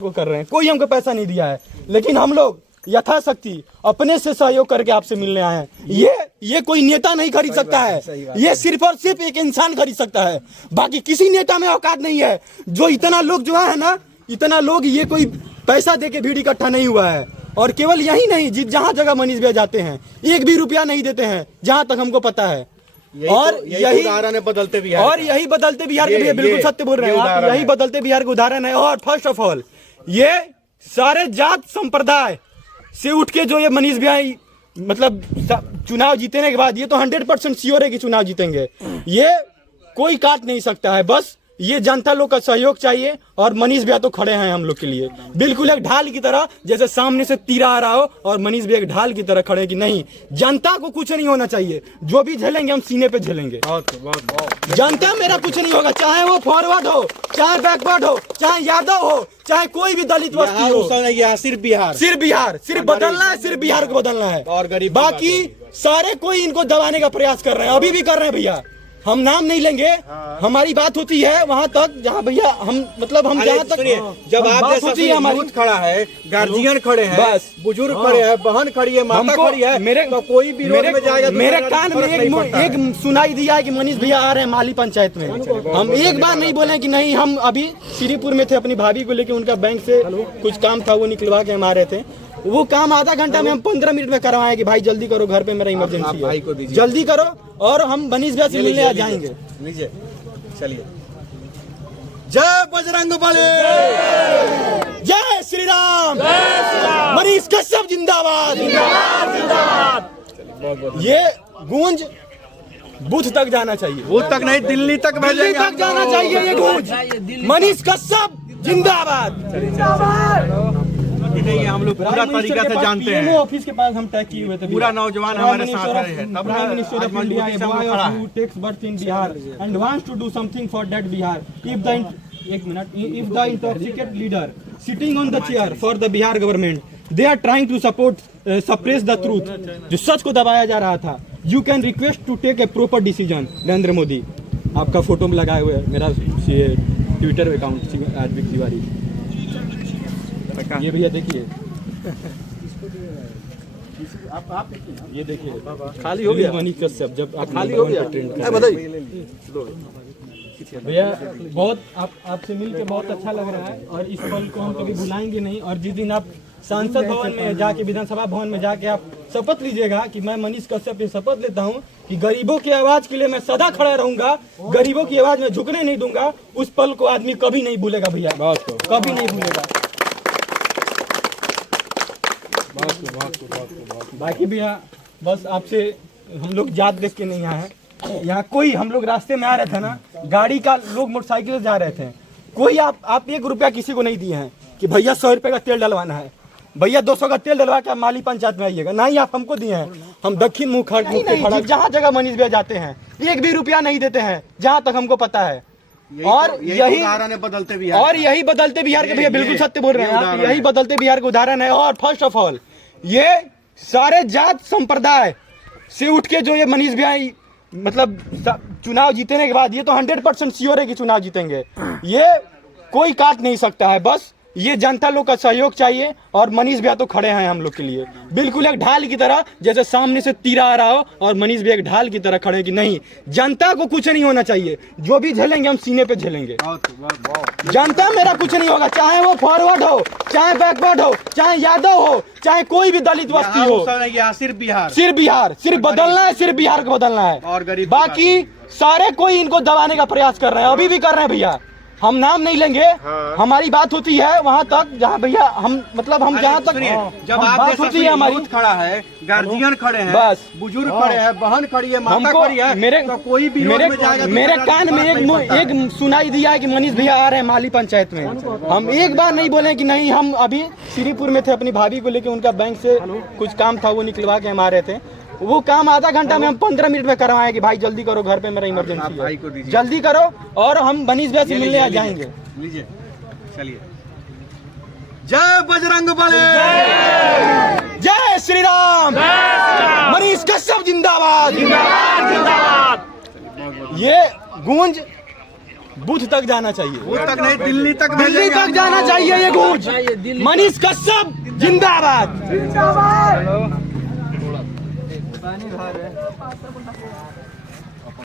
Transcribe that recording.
को कर रहे हैं, कोई हमको पैसा नहीं दिया है, लेकिन हम लोग यथाशक्ति अपने से सहयोग करके आपसे मिलने आए हैं। ये कोई नेता नहीं खरीद सकता है, ये सिर्फ और सिर्फ एक इंसान खरीद सकता है, बाकी किसी नेता में औकात नहीं है। जो इतना लोग जो है ना, इतना लोग, ये कोई पैसा दे के भीड़ इकट्ठा नहीं हुआ है। और केवल यही नहीं, जहाँ जगह मनीष भैया जाते हैं एक भी रुपया नहीं देते हैं, जहाँ तक हमको पता है। और यही उदाहरण है बदलते बिहार, और यही बदलते बिहार के भैया बिल्कुल सत्य बोल रहे हैं आप, यही बदलते बिहार का उदाहरण है। और फर्स्ट ऑफ ऑल ये सारे जात संप्रदाय से उठ के जो ये मनीष भैया मतलब चुनाव जीतने के बाद, ये तो 100% श्योर है कि चुनाव जीतेंगे, ये कोई काट नहीं सकता है। बस ये जनता लोग का सहयोग चाहिए, और मनीष भैया तो खड़े हैं हम लोग के लिए बिल्कुल एक ढाल की तरह, जैसे सामने से तीर आ रहा हो और मनीष भैया एक ढाल की तरह खड़े कि नहीं, जनता को कुछ नहीं होना चाहिए, जो भी झेलेंगे हम सीने पे झेलेंगे। जनता मेरा कुछ नहीं होगा, चाहे वो फॉरवर्ड हो, चाहे बैकवर्ड हो, चाहे यादव हो, चाहे कोई भी दलित बस्ती हो, सिर्फ बिहार सिर्फ बदलना है, सिर्फ बिहार को बदलना है। और गरीब बाकी सारे कोई इनको दबाने का प्रयास कर रहे हैं, अभी भी कर रहे हैं भैया। हम नाम नहीं लेंगे, हमारी बात होती है वहाँ तक जहाँ भैया हम मतलब हम जहाँ तक जब आप होती है, हमारी खड़ा है, गार्जियन खड़े हैं, बस बुजुर्ग खड़े हैं, बहन खड़ी है, माता खड़ी है, मेरे तो कोई भी रोड में जाएगा, मेरे कान में एक सुनाई दिया है कि मनीष भैया आ रहे हैं माली पंचायत में। हम एक बार नहीं बोले कि नहीं, हम अभी श्रीपुर में थे, अपनी भाभी को लेके, उनका बैंक से कुछ काम था वो निकलवा के हम आ रहे थे। वो काम आधा घंटा में हम 15 मिनट में करवाए कि भाई जल्दी करो, घर पे मेरा इमरजेंसी है, जल्दी करो, और हम मनीष भैया से मिलने आ जाएंगे। चलिए, जय बजरंगबली, जय श्री राम, मनीष कश्यप जिंदाबाद। ये गूंज बूथ तक जाना चाहिए, बूथ तक नहीं, दिल्ली तक जाना चाहिए ये गूंज, मनीष कश्यप जिंदाबाद। नहीं, हम लोग पूरा तरीका से जानते हैं, ऑफिस के पास हम तय किए हुए थे, पूरा नौजवान हमारे साथ रहे हैं। तब prime minister of India takes birth in Bihar and wants to do something for that Bihar. If the intoxicated leader sitting on the chair for the Bihar government, they are trying to suppress the truth, जो सच को दबाया जा रहा था, you can request to take a proper decision. Narendra Modi आपका photo में लगाए हुए, मेरा ट्विटर अकाउंट आरबी तिवारी, ये भैया देखिए, आप ये देखिए खाली हो गया मनीष कश्यप, जब आप खाली हो गया भैया, बहुत आपसे मिलके बहुत अच्छा लग रहा है, और इस पल को हम कभी भुलाएंगे नहीं। और जिस दिन आप सांसद भवन में जाके, विधानसभा भवन में जाके आप शपथ लीजिएगा कि मैं मनीष कश्यप शपथ लेता हूं कि गरीबों की आवाज के लिए मैं सदा खड़ा रहूंगा, गरीबों की आवाज में झुकने नहीं दूंगा, उस पल को आदमी कभी नहीं भूलेगा भैया, कभी नहीं भूलेगा। बाकी भैया बस आपसे हम लोग जात देख के नहीं आए हैं, यहाँ कोई, हम लोग रास्ते में आ रहे थे ना, गाड़ी का लोग मोटरसाइकिल से जा रहे थे, कोई आप 1 रुपया किसी को नहीं दिए हैं कि भैया 100 रुपये का तेल डलवाना है, भैया 200 का तेल डलवा के आप माली पंचायत में आइएगा, नहीं आप हमको दिए हैं। हम दक्षिण मुख खड़ा, जहाँ जगह मनीष भैया जाते हैं एक भी रुपया नहीं देते हैं, जहाँ तक हमको पता है। और यही बदलते बिहार, और यही बदलते बिहार के भैया बिल्कुल सत्य बोल रहे हैं आप, यही बदलते बिहार का उदाहरण है। और फर्स्ट ऑफ ऑल ये सारे जात संप्रदाय से उठ के जो ये मनीष भैया मतलब चुनाव जीतने के बाद, ये तो 100% श्योर है कि चुनाव जीतेंगे, ये कोई काट नहीं सकता है। बस ये जनता लोग का सहयोग चाहिए, और मनीष भैया तो खड़े हैं हम लोग के लिए बिल्कुल एक ढाल की तरह, जैसे सामने से तीर आ रहा हो और मनीष भैया एक ढाल की तरह खड़े कि नहीं, जनता को कुछ नहीं होना चाहिए, जो भी झेलेंगे हम सीने पे झेलेंगे। जनता मेरा कुछ नहीं होगा, चाहे वो फॉरवर्ड हो, चाहे बैकवर्ड हो, चाहे यादव हो, चाहे कोई भी दलित बस्ती हो, सिर्फ बिहार सिर्फ बदलना है, सिर्फ बिहार को बदलना है। और गरीब बाकी सारे कोई इनको दबाने का प्रयास कर रहे हैं, अभी भी कर रहे हैं भैया। हम नाम नहीं लेंगे, हमारी बात होती है वहाँ तक जहाँ भैया हम मतलब हम जहाँ तक जब बात होती है, हमारी खड़ा है, गार्जियन खड़े हैं, बस बुजुर्ग खड़े हैं, बहन खड़ी है, माता खड़ी है, मेरे तो कोई भी रोड में जाएगा, मेरे कान में एक सुनाई दिया है कि मनीष भैया आ रहे हैं माली पंचायत में। हम एक बार नहीं बोले कि नहीं, हम अभी श्रीपुर में थे, अपनी भाभी को लेके, उनका बैंक से कुछ काम था वो निकलवा के हम आ रहे थे। वो काम आधा घंटा में हम 15 मिनट में करवाए कि भाई जल्दी करो, घर पे मेरा इमरजेंसी है, जल्दी करो, और हम मनीष भैया से मिलने आ जाएंगे। चलिए, जय बजरंगबली, जय श्री राम, मनीष कश्यप जिंदाबाद। ये गूंज बूथ तक जाना चाहिए, बूथ तक नहीं दिल्ली तक दिल्ली तक जाना चाहिए ये गूंज। मनीष कश्यप जिंदाबाद।